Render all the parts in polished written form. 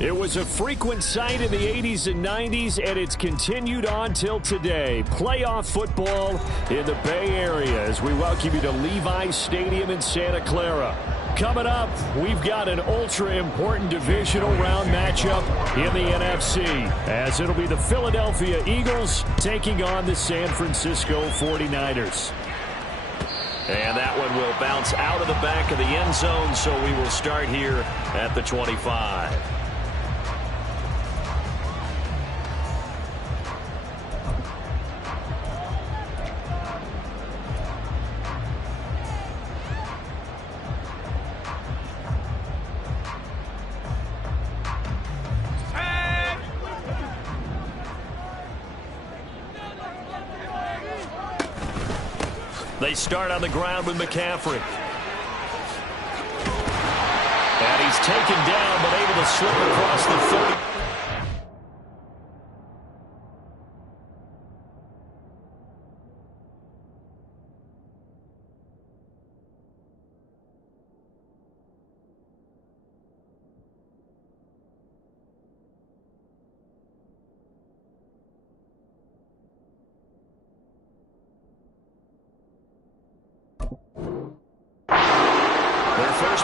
It was a frequent sight in the 80s and 90s, and it's continued on till today. Playoff football in the Bay Area as we welcome you to Levi's Stadium in Santa Clara. Coming up, we've got an ultra-important divisional round matchup in the NFC, as it'll be the Philadelphia Eagles taking on the San Francisco 49ers. And that one will bounce out of the back of the end zone, so we will start here at the 25. They start on the ground with McCaffrey. And he's taken down, but able to slip across the 30.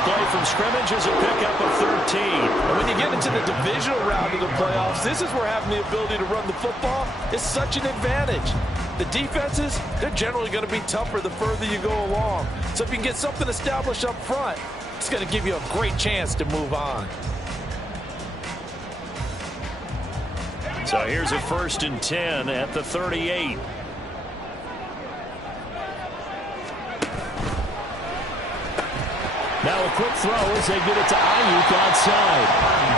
Play from scrimmage is a pickup of 13. And when you get into the divisional round of the playoffs, this is where having the ability to run the football is such an advantage. The defenses, they're generally going to be tougher the further you go along. So if you can get something established up front, it's going to give you a great chance to move on. So here's a 1st and 10 at the 38. Now a quick throw as they get it to Ayuk outside.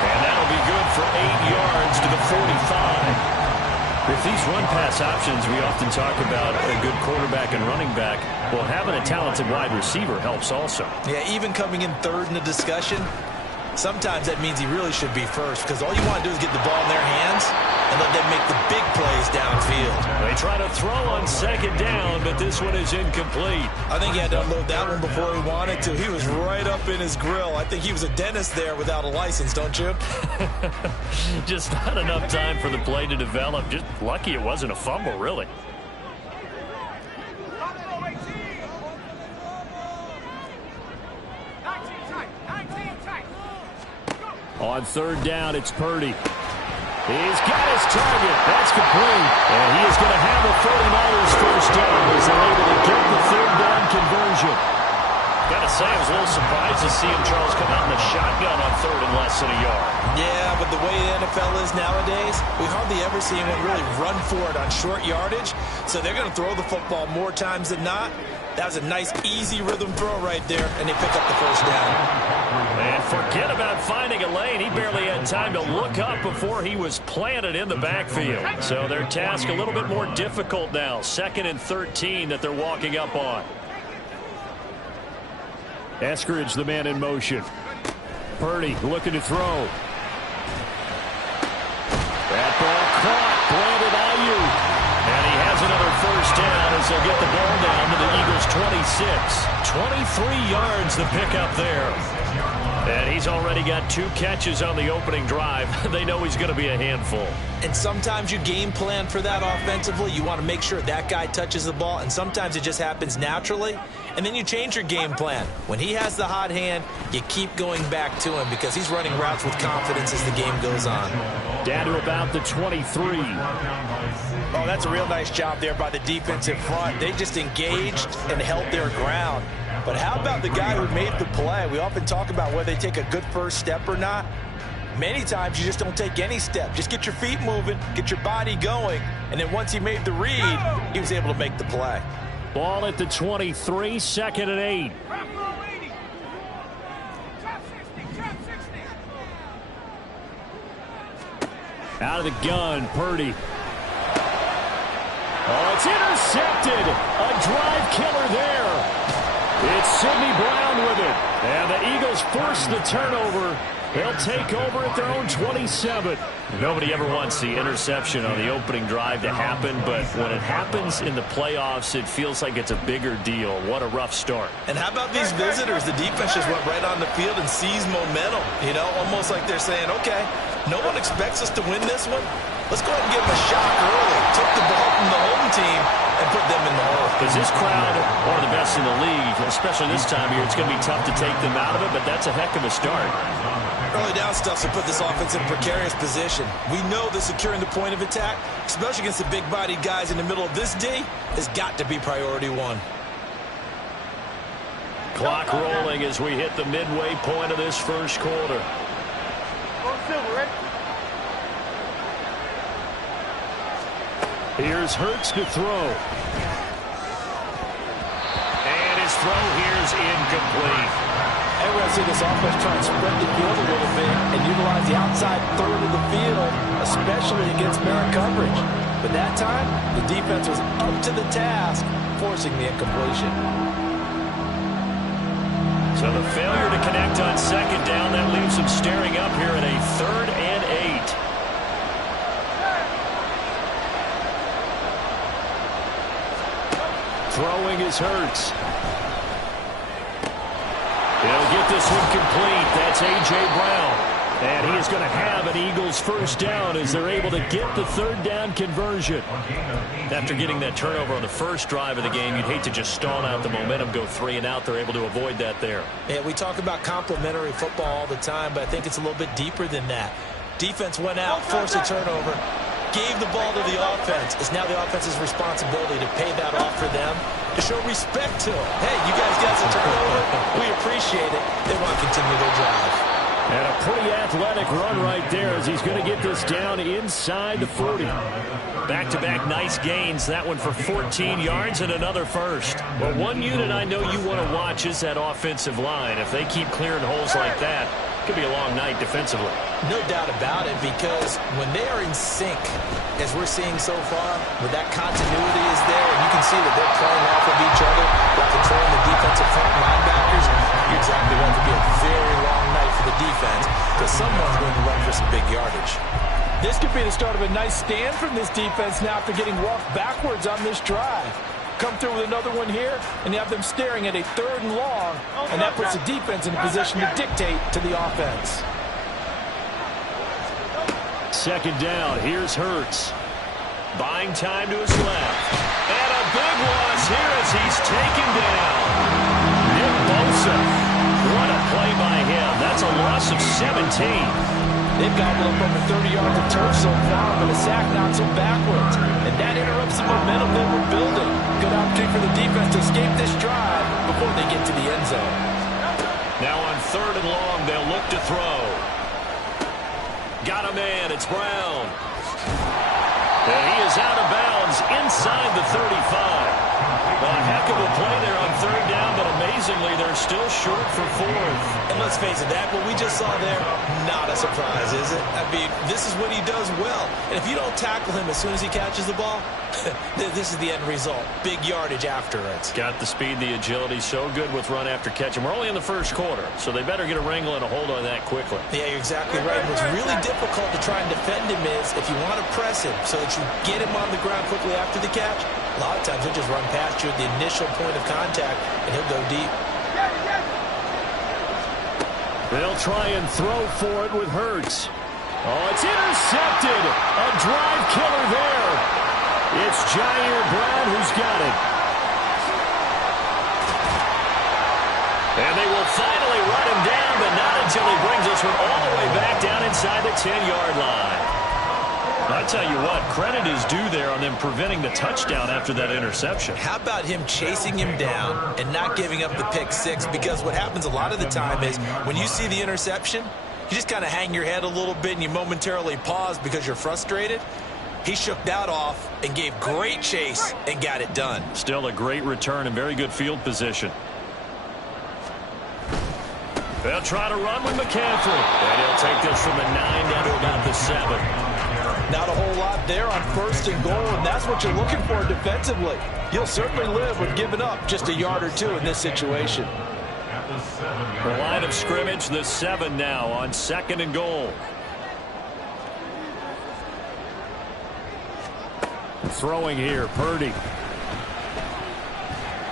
And that'll be good for 8 yards to the 45. With these run-pass options, we often talk about a good quarterback and running back. Well, having a talented wide receiver helps also. Yeah, even coming in third in the discussion, sometimes that means he really should be first, because all you want to do is get the ball in their hands and let them make the big plays downfield. They try to throw on 2nd down, but this one is incomplete. I think he had to unload that one before he wanted to. He was right up in his grill. I think he was a dentist there without a license, don't you? Just not enough time for the play to develop. Just lucky it wasn't a fumble, really. On 3rd down, it's Purdy. He's got his target. That's complete. And he is going to have a 49ers first down as they're able to get the 3rd down conversion. Got to say, I was a little surprised to see him, Charles, come out in the shotgun on 3rd and less than a yard. Yeah, but the way the NFL is nowadays, we hardly ever see anyone really run for it on short yardage. So they're going to throw the football more times than not. That was a nice, easy rhythm throw right there, and they pick up the 1st down. And forget about finding a lane. He barely had time to look up before he was planted in the backfield. So their task a little bit more difficult now. 2nd and 13 that they're walking up on. Eskridge, the man in motion. Purdy looking to throw. That ball caught. Brandon Ayuk. And he has another 1st down as they'll get the ball down to the Eagles' 26. 23 yards the pickup there. And he's already got 2 catches on the opening drive. They know he's going to be a handful. And sometimes you game plan for that offensively. You want to make sure that guy touches the ball, and sometimes it just happens naturally. And then you change your game plan. When he has the hot hand, you keep going back to him because he's running routes with confidence as the game goes on. Down to about the 23. Oh, that's a real nice job there by the defensive front. They just engaged and held their ground. But how about the guy who made the play? We often talk about whether they take a good first step or not. Many times you just don't take any step. Just get your feet moving, get your body going, and then once he made the read, he was able to make the play. Ball at the 23, 2nd and 8. Out of the gun, Purdy. Oh, it's intercepted. A drive killer there. It's Sidney Brown with it. And the Eagles force the turnover. They'll take over at their own 27. Nobody ever wants the interception on the opening drive to happen, but when it happens in the playoffs, it feels like it's a bigger deal. What a rough start. And how about these visitors? The defense just went right on the field and seized momentum. You know, almost like they're saying, okay, no one expects us to win this one. Let's go ahead and give them a shock early. Took the ball from the home team and put them in the hole. Because this crowd, one of the best in the league, especially this time of year, it's going to be tough to take them out of it, but that's a heck of a start. Early down stuff to put this offense in a precarious position. We know that securing the point of attack, especially against the big-bodied guys in the middle of this D, has got to be priority one. Clock rolling as we hit the midway point of this first quarter. Here's Hurts to throw. And his throw here's incomplete. And we're going to see this offense try and spread the field a little bit and utilize the outside third of the field, especially against man coverage. But that time, the defense was up to the task, forcing the incompletion. So the failure to connect on 2nd down, that leaves them staring up here at a 3rd and 8. Throwing is Hurts. He'll get this one complete. That's A.J. Brown. And he is going to have an Eagles first down as they're able to get the 3rd down conversion. After getting that turnover on the first drive of the game, you'd hate to just stall out the momentum, go 3 and out. They're able to avoid that there. Yeah, we talk about complementary football all the time, but I think it's a little bit deeper than that. Defense went out, forced a turnover, gave the ball to the offense. It's now the offense's responsibility to pay that off for them, to show respect to them. Hey, you guys got some turnover. We appreciate it. They want to continue their drive. And a pretty athletic run right there as he's going to get this down inside the 40. Back-to-back nice gains. That one for 14 yards and another first. Well, one unit I know you want to watch is that offensive line. If they keep clearing holes like that, it could be a long night defensively. No doubt about it, because when they are in sync, as we're seeing so far, with that continuity is there, and you can see that they're playing off of each other while controlling the defensive front linebackers, you're exactly right. It could be a very long night for the defense, because someone's going to run for some big yardage. This could be the start of a nice stand from this defense now after getting walked backwards on this drive. Come through with another one here, and you have them staring at a 3rd and long, and that puts the defense in a position to dictate to the offense. 2nd down. Here's Hurts. Buying time to his left. And a big loss here as he's taken down. Nick Bosa. What a play by him. That's a loss of 17. They've gobbled up over 30 yards of turf so far, but a sack knocks them backwards. And that interrupts the momentum they were building. Good opportunity for the defense to escape this drive before they get to the end zone. Now on 3rd and long, they'll look to throw. Got a man. It's Brown. And he is out of bounds inside the 35. Well, a heck of a play there on 3rd down, but amazingly, they're still short for 4th. And let's face it, that what we just saw there, not a surprise, is it? I mean, this is what he does well. And if you don't tackle him as soon as he catches the ball, this is the end result. Big yardage after it. Got the speed, the agility, so good with run after catch. And we're only in the first quarter, so they better get a wrangle and a hold on that quickly. Yeah, you're exactly right. What's really difficult to try and defend him is if you want to press him so that you get him on the ground quickly after the catch, A lot of times he'll just run past you at the initial point of contact, and he'll go deep. They'll try and throw for it with Hurts. Oh, it's intercepted. A drive killer there. It's Jair Brown who's got it. And they will finally run him down, but not until he brings this one all the way back down inside the 10-yard line. I tell you what, credit is due there on them preventing the touchdown after that interception. How about him chasing him down and not giving up the pick six? Because what happens a lot of the time is when you see the interception, you just kind of hang your head a little bit and you momentarily pause because you're frustrated. He shook that off and gave great chase and got it done. Still a great return and very good field position. They'll try to run with McCaffrey. And he'll take this from the 9 down to about the 7. Not a whole lot there on 1st and goal, and that's what you're looking for defensively. You'll certainly live with giving up just a yard or two in this situation. The line of scrimmage, the 7 now on 2nd and goal. Throwing here, Purdy.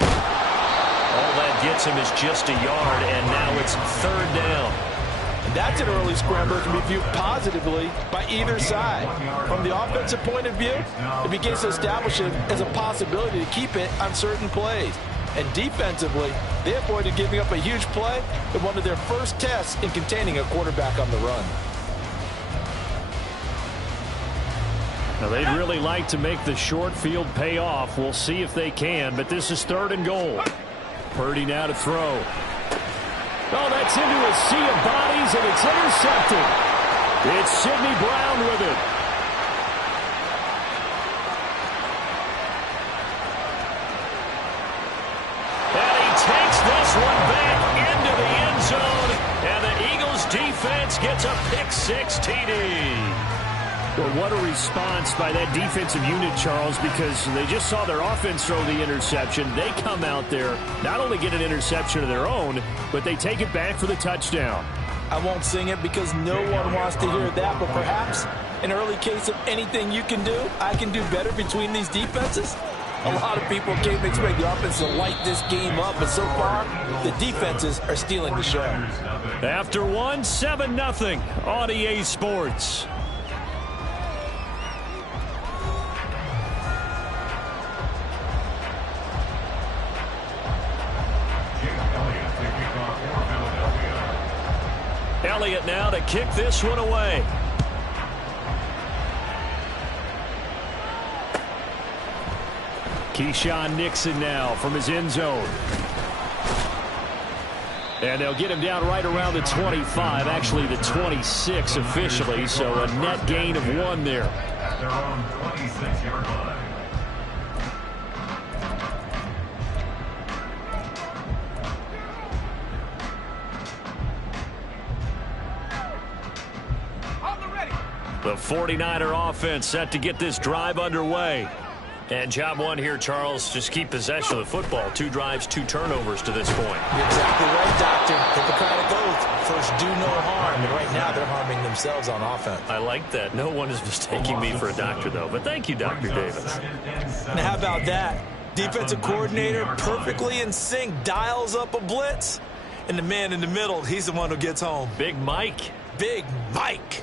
All that gets him is just a yard, and now it's 3rd down. That's an early scrambler that can be viewed positively by either side. From the offensive point of view, it begins to establish it as a possibility to keep it on certain plays. And defensively, they avoided giving up a huge play in one of their first tests in containing a quarterback on the run. Now, they'd really like to make the short field pay off. We'll see if they can, but this is 3rd and goal. Purdy now to throw. Oh, that's into a sea of bodies, and it's intercepted. It's Sidney Brown with it. And he takes this one back into the end zone, and the Eagles defense gets a pick-6 TD. Well, what a response by that defensive unit, Charles, because they just saw their offense throw the interception. They come out there, not only get an interception of their own, but they take it back for the touchdown. I won't sing it because no one wants to hear that, but perhaps an early case of anything you can do, I can do better between these defenses. A lot of people came expect the offense to light this game up, but so far, the defenses are stealing the show. After one, 7-0 on EA Sports. Elliott now to kick this one away. Keyshawn Nixon now from his end zone. And they'll get him down right around the 25, actually the 26 officially, so a net gain of 1 there. At their own 26-yard line. The 49er offense set to get this drive underway. And job 1 here, Charles, just keep possession of the football. 2 drives, 2 turnovers to this point. You're exactly right, Doctor. Hippocratic oath. First, do no harm. And right now, they're harming themselves on offense. I like that. No one is mistaking me for a doctor, though. But thank you, Dr. Davis. Now, how about that? Defensive coordinator perfectly in sync, dials up a blitz. And the man in the middle, he's the one who gets home. Big Mike. Big Mike.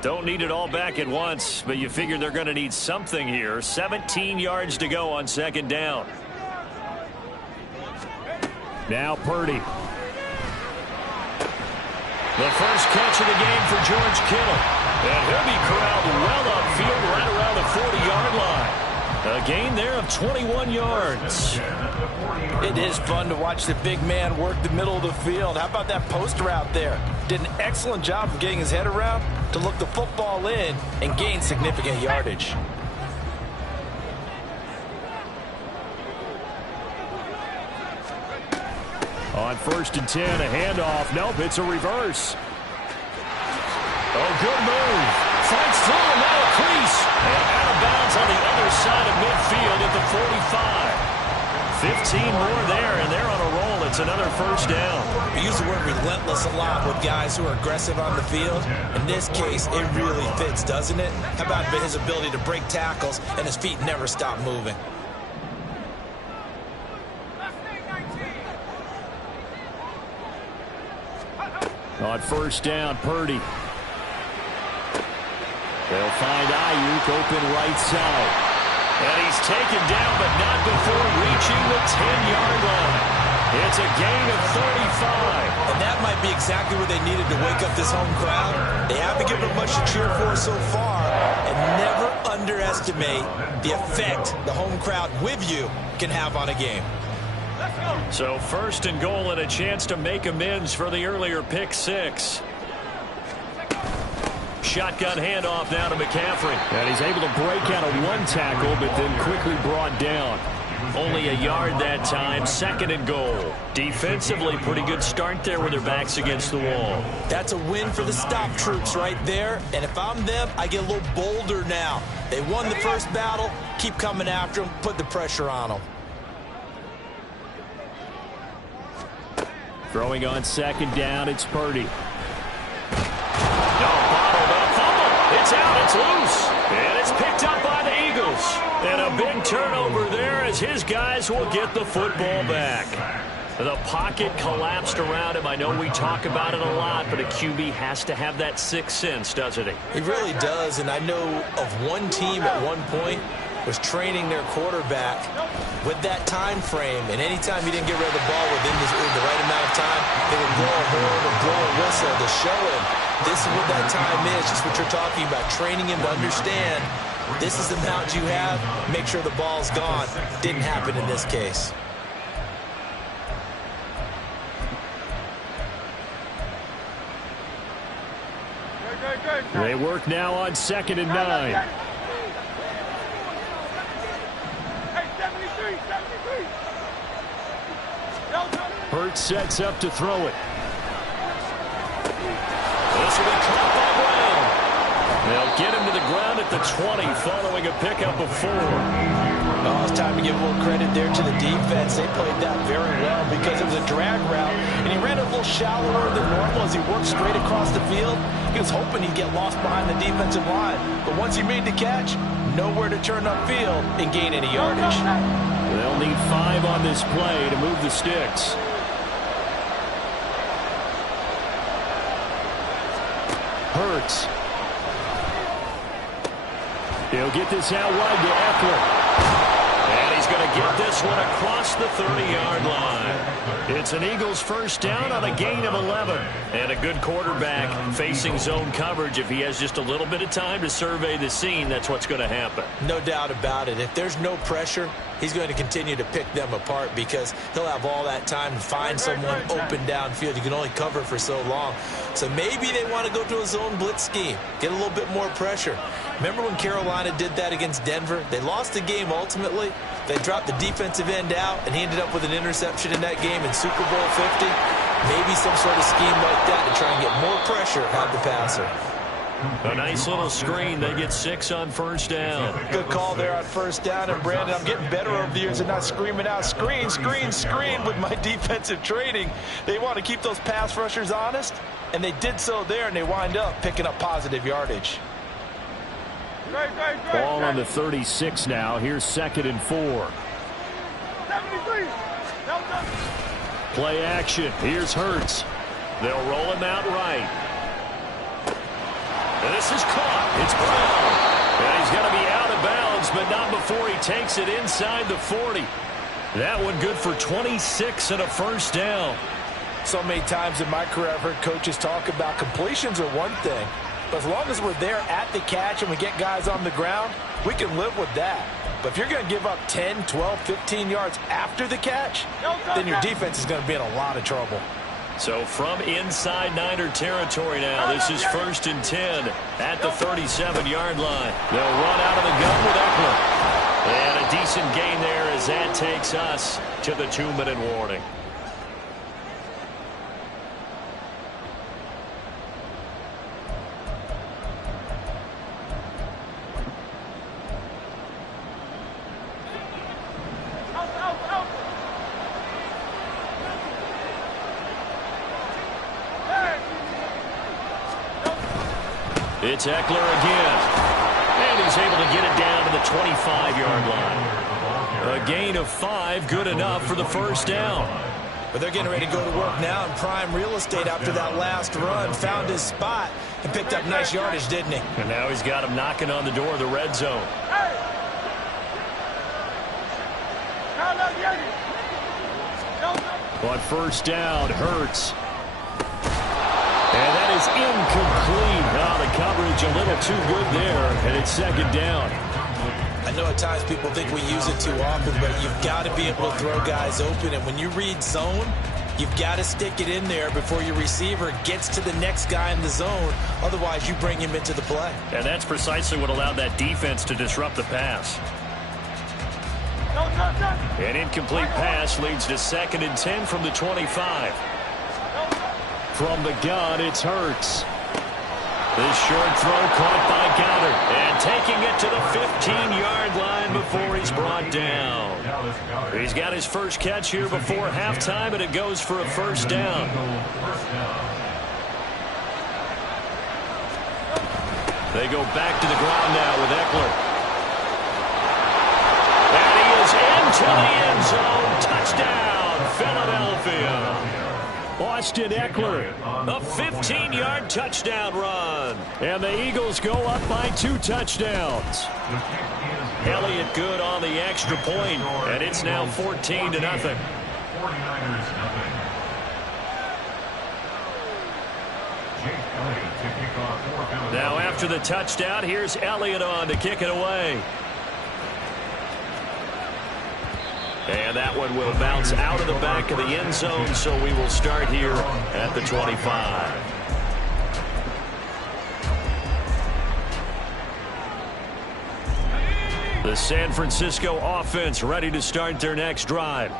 Don't need it all back at once, but you figure they're going to need something here. 17 yards to go on 2nd down. Now Purdy. The first catch of the game for George Kittle. And he'll be corralled well upfield right around the 40-yard line. A gain there of 21 yards. It is fun to watch the big man work the middle of the field. How about that post route there? Did an excellent job of getting his head around to look the football in and gain significant yardage. On 1st and 10, a handoff. Nope, it's a reverse. Oh, good move. Fights through and now a crease. And out of bounds on the other side of midfield at the 45. 15 more there, and they're on a roll. It's another first down. We use the word relentless a lot with guys who are aggressive on the field. In this case, it really fits, doesn't it? How about his ability to break tackles and his feet never stop moving? On first down, Purdy. They'll find Ayuk open right side. And he's taken down, but not before reaching the 10-yard line. It's a gain of 35. And that might be exactly where they needed to wake up this home crowd. They haven't given them much to cheer for so far. And never underestimate the effect the home crowd with you can have on a game. So first and goal and a chance to make amends for the earlier pick six. Shotgun handoff now to McCaffrey. And he's able to break out of one tackle, but then quickly brought down. Only a yard that time, second and goal. Defensively, pretty good start there with their backs against the wall. That's a win for the stop troops right there. And if I'm them, I get a little bolder now. They won the first battle. Keep coming after them. Put the pressure on them. Throwing on second down, it's Purdy. Bottled up, fumble. It's out, it's loose. And it's picked up by the Eagles. And a big turnover there as his guys will get the football back. The pocket collapsed around him. I know we talk about it a lot, but a QB has to have that sixth sense, doesn't he? He really does, and I know of one team at one point was training their quarterback with that time frame, and anytime he didn't get rid of the ball within the right amount of time, they would blow a horn or blow a whistle to show him this is what that time is, just what you're talking about, training him to understand this is the amount you have, make sure the ball's gone. Didn't happen in this case. They work now on second and 9. Hurts sets up to throw it. This will be caught by Brown. They'll get him to the ground at the 20 following a pickup of 4. Oh, it's time to give a little credit there to the defense. They played that very well because it was a drag route, and he ran a little shallower than normal as he worked straight across the field. He was hoping he'd get lost behind the defensive line, but once he made the catch, nowhere to turn upfield and gain any yardage. They'll need 5 on this play to move the sticks. Hurts. He'll get this out wide to Eckler. And he's going to get this one across the 30-yard line. It's an Eagles first down on a gain of 11. And a good quarterback facing zone coverage. If he has just a little bit of time to survey the scene, that's what's going to happen. No doubt about it. If there's no pressure, he's going to continue to pick them apart because he'll have all that time to find someone open downfield. You can only cover for so long. So maybe they want to go to a zone blitz scheme, get a little bit more pressure. Remember when Carolina did that against Denver? They lost the game ultimately. They dropped the defensive end out, and he ended up with an interception in that game in Super Bowl 50. Maybe some sort of scheme like that to try and get more pressure at the passer. A nice little screen. They get 6 on first down. Good call there on first down. And, Brandon, I'm getting better over the years and not screaming out, screen, screen, screen with my defensive training. They want to keep those pass rushers honest, and they did so there, and they wind up picking up positive yardage. Ball on the 36 now. Here's second and 4. Play action. Here's Hurts. They'll roll him out right. And this is caught. It's Brown. And he's going to be out of bounds, but not before he takes it inside the 40. That one good for 26 and a first down. So many times in my career I've heard coaches talk about completions are one thing. But as long as we're there at the catch and we get guys on the ground, we can live with that. But if you're going to give up 10, 12, 15 yards after the catch, then your defense is going to be in a lot of trouble. So from inside Niner territory now, this is first and 10 at the 37-yard line. They'll run out of the gun with Eckler. And a decent gain there as that takes us to the 2-minute warning. It's Eckler again. And he's able to get it down to the 25-yard line. A gain of 5, good enough for the first down. But they're getting ready to go to work now in prime real estate after that last run. Found his spot and picked up nice yardage, didn't he? And now he's got him knocking on the door of the red zone. On first down, Hurts. And that is incomplete. Oh, the coverage a little too good there, and it's second down. I know at times people think we use it too often, but you've got to be able to throw guys open. And when you read zone, you've got to stick it in there before your receiver gets to the next guy in the zone. Otherwise, you bring him into the play. And that's precisely what allowed that defense to disrupt the pass. An incomplete pass leads to 2nd and 10 from the 25. From the gun, it's Hurts. This short throw caught by Goddard. And taking it to the 15-yard line before he's brought down. He's got his first catch here before halftime, and it goes for a first down. They go back to the ground now with Eckler. And he is into the end zone. Touchdown, Philadelphia. Austin Eckler, a 15-yard touchdown run. And the Eagles go up by 2 touchdowns. Elliott good on the extra point, and it's now 14-0. Now after the touchdown, here's Elliott on to kick it away. And that one will bounce out of the back of the end zone, so we will start here at the 25. The San Francisco offense ready to start their next drive.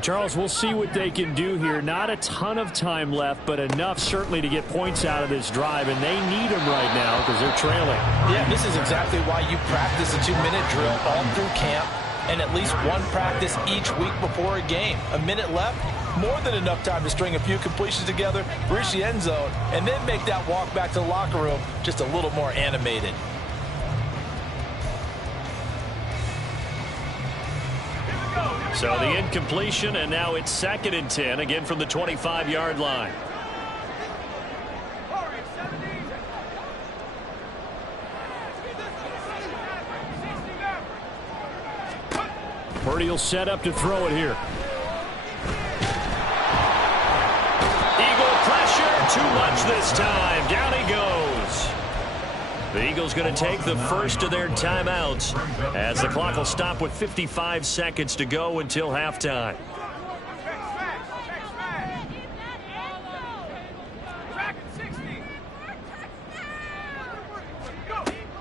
Charles, we'll see what they can do here. Not a ton of time left, but enough certainly to get points out of this drive, and they need them right now because they're trailing. Yeah, this is exactly why you practice a 2-minute drill all through camp, and at least one practice each week before a game. A minute left, more than enough time to string a few completions together, reach the end zone, and then make that walk back to the locker room just a little more animated. So the incompletion, and now it's 2nd and 10, again from the 25-yard line. Purdy will set up to throw it here. Eagle pressure, too much this time. Down he goes. The Eagles going to take the first of their timeouts as the clock will stop with 55 seconds to go until halftime.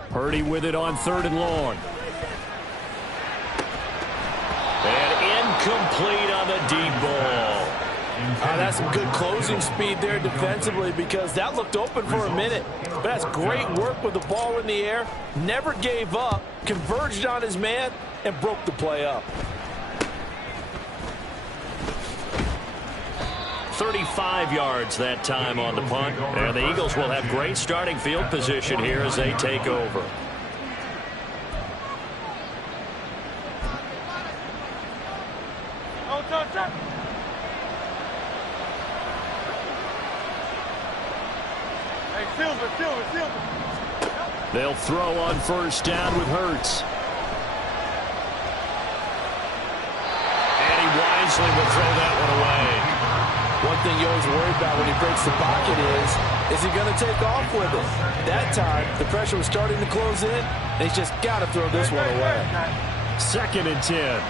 Purdy with it on 3rd and long. And incomplete on the deep ball. That's some good closing speed there defensively because that looked open for a minute. But that's great work with the ball in the air. Never gave up, converged on his man, and broke the play up. 35 yards that time on the punt. And the Eagles will have great starting field position here as they take over. They'll throw on first down with Hurts. And he wisely will throw that one away. One thing you always worry about when he breaks the pocket is he going to take off with it? That time, the pressure was starting to close in, and he's just got to throw this one away. 2nd and 10.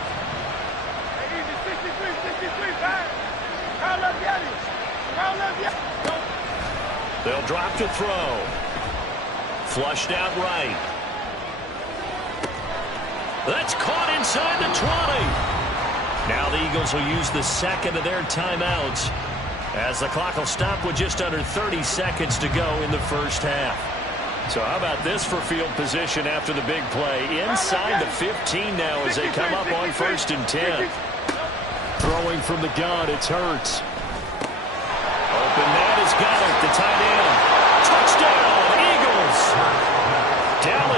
They'll drop to throw. Flushed out right. That's caught inside the 20. Now the Eagles will use the 2nd of their timeouts as the clock will stop with just under 30 seconds to go in the first half. So how about this for field position after the big play? Inside the 15 now as they come up on 1st and 10. Throwing from the gun, it's Hurts. Open man has got it, the tight end. Touchdown, Eagles!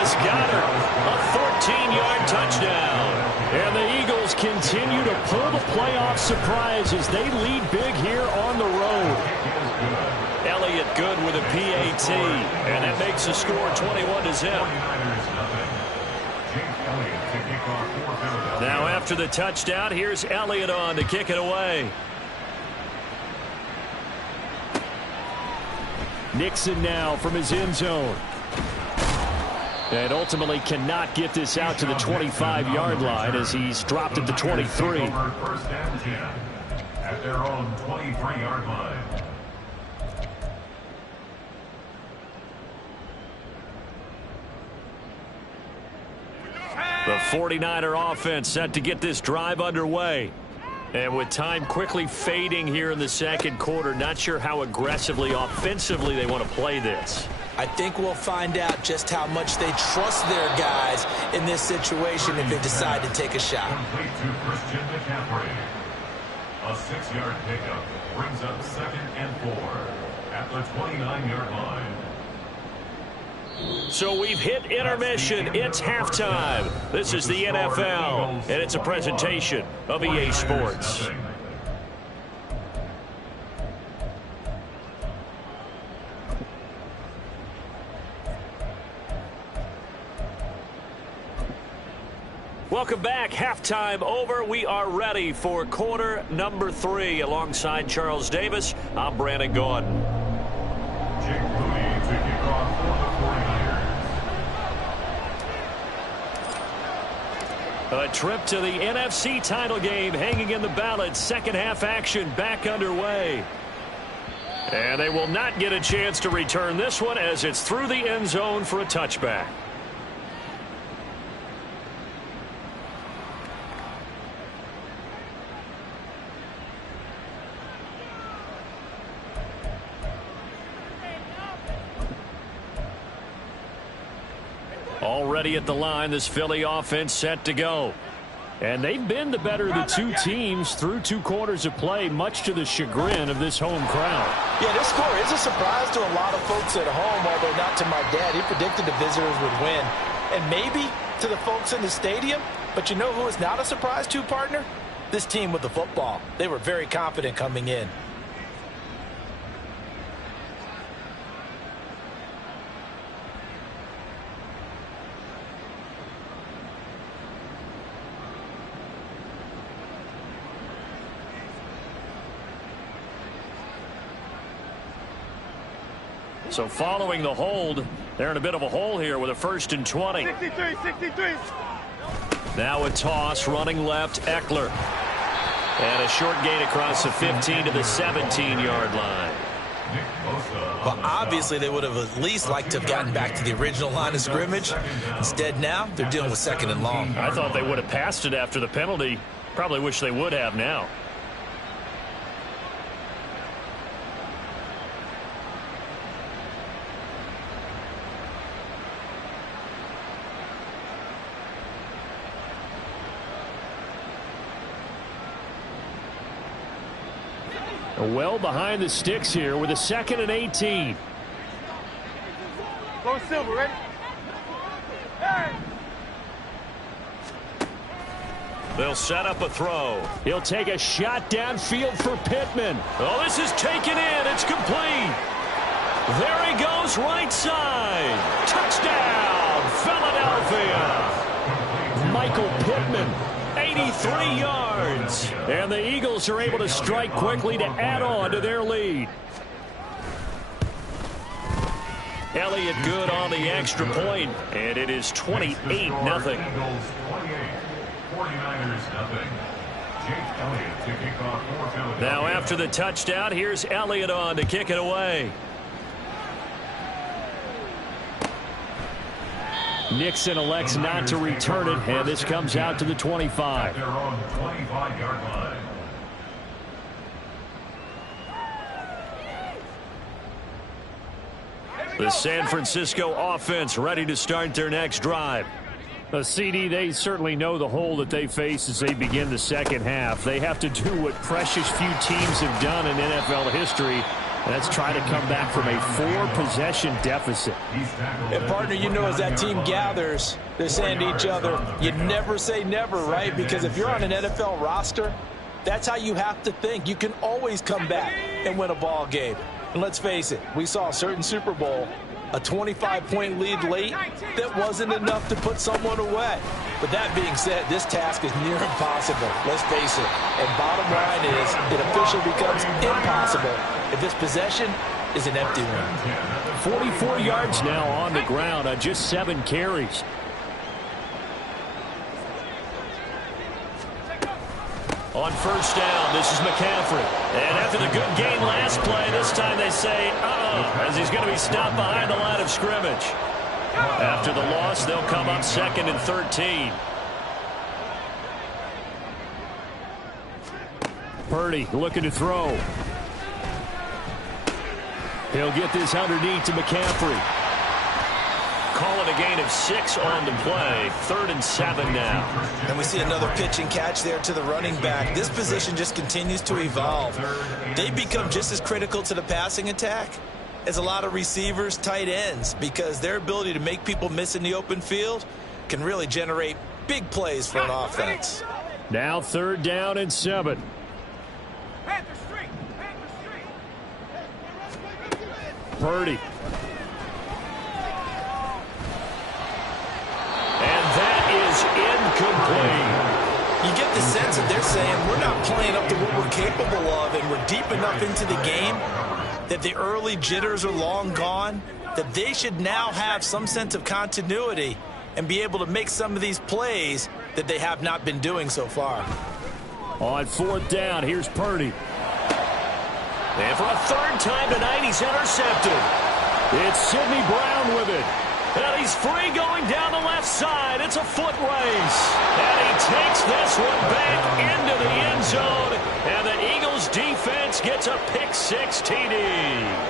Davis got her. A 14-yard touchdown. And the Eagles continue to pull the playoff surprise as they lead big here on the road. Elliott good with a PAT. And that makes the score 21-0. Now after the touchdown, here's Elliott on to kick it away. Nixon now from his end zone. And ultimately cannot get this out to the 25-yard line as he's dropped at the 23. First and 10 at their own 23-yard line. The 49er offense set to get this drive underway. And with time quickly fading here in the second quarter, not sure how aggressively, offensively they want to play this. I think we'll find out just how much they trust their guys in this situation if they decide to take a shot. Complete to Christian McCaffrey. A 6-yard pickup brings up 2nd and 4 at the 29-yard line. So we've hit intermission. It's halftime. This is the NFL, and it's a presentation of EA Sports. Welcome back. Halftime over. We are ready for quarter number 3. Alongside Charles Davis, I'm Brandon Gordon. Jake Moody to kick off for the 49ers. A trip to the NFC title game hanging in the balance. Second half action back underway. And they will not get a chance to return this one as it's through the end zone for a touchback. Already at the line, this Philly offense set to go. And they've been the better of the two teams through 2 quarters of play, much to the chagrin of this home crowd. Yeah, this score is a surprise to a lot of folks at home, although not to my dad. He predicted the visitors would win. And maybe to the folks in the stadium. But you know who is not a surprise to, partner? This team with the football. They were very confident coming in. So following the hold, they're in a bit of a hole here with a 1st and 20. 63. Now a toss, running left, Eckler. And a short gain across the 15 to the 17-yard line. Well, obviously they would have at least liked to have gotten back to the original line of scrimmage. Instead now, they're dealing with 2nd and long. I thought they would have passed it after the penalty. Probably wish they would have now. Well behind the sticks here with a 2nd and 18. Go Silver, ready? Hey. They'll set up a throw. He'll take a shot downfield for Pittman. Oh, this is taken in. It's complete. There he goes, right side. Touchdown, Philadelphia. Michael Pittman. 83 yards. And the Eagles are able to strike quickly to add on to their lead. Elliott good on the extra point, and it is 28-0. Eagles 28, 49ers nothing. Jake Elliott to kick off for Philadelphia. Now after the touchdown, here's Elliott on to kick it away. Nixon elects not to return it, and this comes out to the 25. They're on the 25-yard line. The San Francisco offense ready to start their next drive. CD, they certainly know the hole that they face as they begin the second half. They have to do what precious few teams have done in NFL history, Let's try to come back from a 4-possession deficit. And, partner, you know, as that team gathers, they're saying to each other, you never say never, right? Because if you're on an NFL roster, that's how you have to think. You can always come back and win a ball game. And let's face it, we saw a certain Super Bowl, a 25-point lead late that wasn't enough to put someone away. But that being said, this task is near impossible. Let's face it. And bottom line is, it officially becomes impossible if this possession is an empty one. 44 yards now on the ground on just 7 carries. On first down, this is McCaffrey. And after the good gain last play, this time they say, as he's going to be stopped behind the line of scrimmage. After the loss, they'll come up 2nd and 13. Purdy looking to throw. He'll get this underneath to McCaffrey. Calling a gain of 6 on the play. 3rd and 7 now. And we see another pitch and catch there to the running back. This position just continues to evolve. They become just as critical to the passing attack as a lot of receivers, tight ends, because their ability to make people miss in the open field can really generate big plays for an offense. Now 3rd down and 7. Purdy. And that is incomplete. You get the sense that they're saying we're not playing up to what we're capable of, and we're deep enough into the game that the early jitters are long gone, that they should now have some sense of continuity and be able to make some of these plays that they have not been doing so far. On 4th down, here's Purdy. And for a 3rd time tonight, he's intercepted. It's Sidney Brown with it. And he's free going down the left side. It's a foot race. And he takes this one back into the end zone. And the Eagles defense gets a pick-6 TD.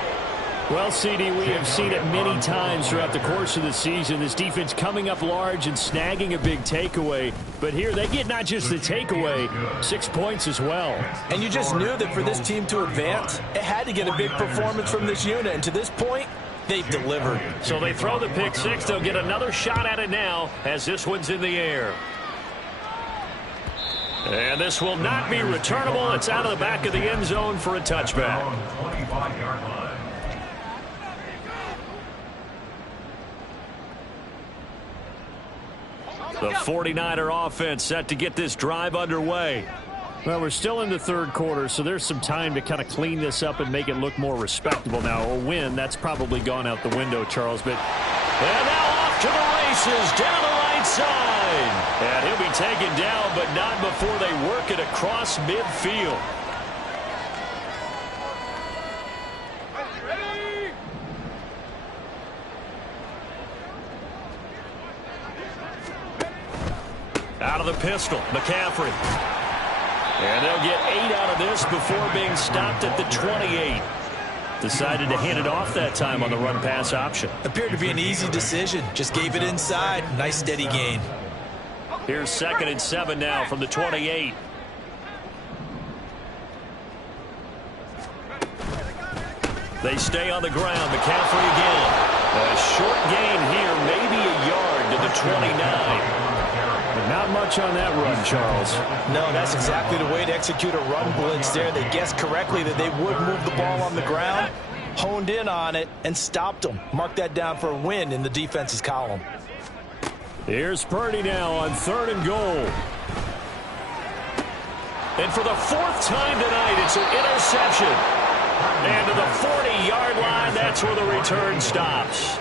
Well, CD, we have seen it many times throughout the course of the season. This defense coming up large and snagging a big takeaway. But here they get not just the takeaway, 6 points as well. And you just knew that for this team to advance, it had to get a big performance from this unit. And to this point, they've delivered. So they throw the pick-6. They'll get another shot at it now as this one's in the air. And this will not be returnable. It's out of the back of the end zone for a touchback. 25-yard line. The 49er offense set to get this drive underway. Well, we're still in the 3rd quarter, so there's some time to kind of clean this up and make it look more respectable. Now, a win, that's probably gone out the window, Charles. But and now off to the races, down the right side. And he'll be taken down, but not before they work it across midfield. Out of the pistol, McCaffrey. And they'll get 8 out of this before being stopped at the 28. Decided to hand it off that time on the run-pass option. Appeared to be an easy decision. Just gave it inside. Nice steady gain. Here's 2nd and 7 now from the 28. They stay on the ground. McCaffrey again. A short gain here, maybe a yard to the 29. But not much on that run, Charles. No, that's exactly the way to execute a run blitz there. They guessed correctly that they would move the ball on the ground, honed in on it, and stopped them. Mark that down for a win in the defense's column. Here's Purdy now on 3rd and goal. And for the 4th time tonight, it's an interception. And to the 40-yard line, that's where the return stops.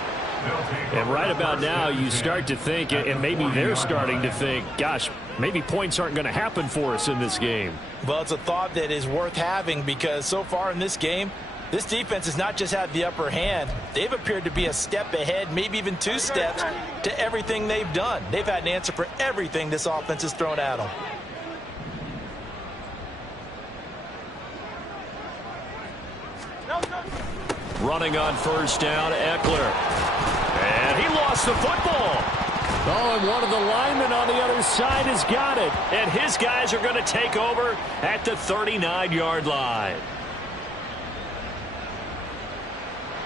And right about now, you start to think, and maybe they're starting to think, gosh, maybe points aren't going to happen for us in this game. Well, it's a thought that is worth having because so far in this game, this defense has not just had the upper hand. They've appeared to be a step ahead, maybe even 2 steps to everything they've done. They've had an answer for everything this offense has thrown at them. Running on first down, Eckler. And he lost the football. Oh, and one of the linemen on the other side has got it. And his guys are going to take over at the 39-yard line.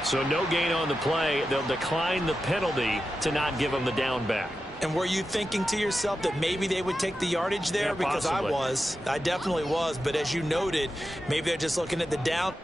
So no gain on the play. They'll decline the penalty to not give them the down back. And were you thinking to yourself that maybe they would take the yardage there? Yeah, because possibly. I definitely was. But as you noted, maybe they're just looking at the down.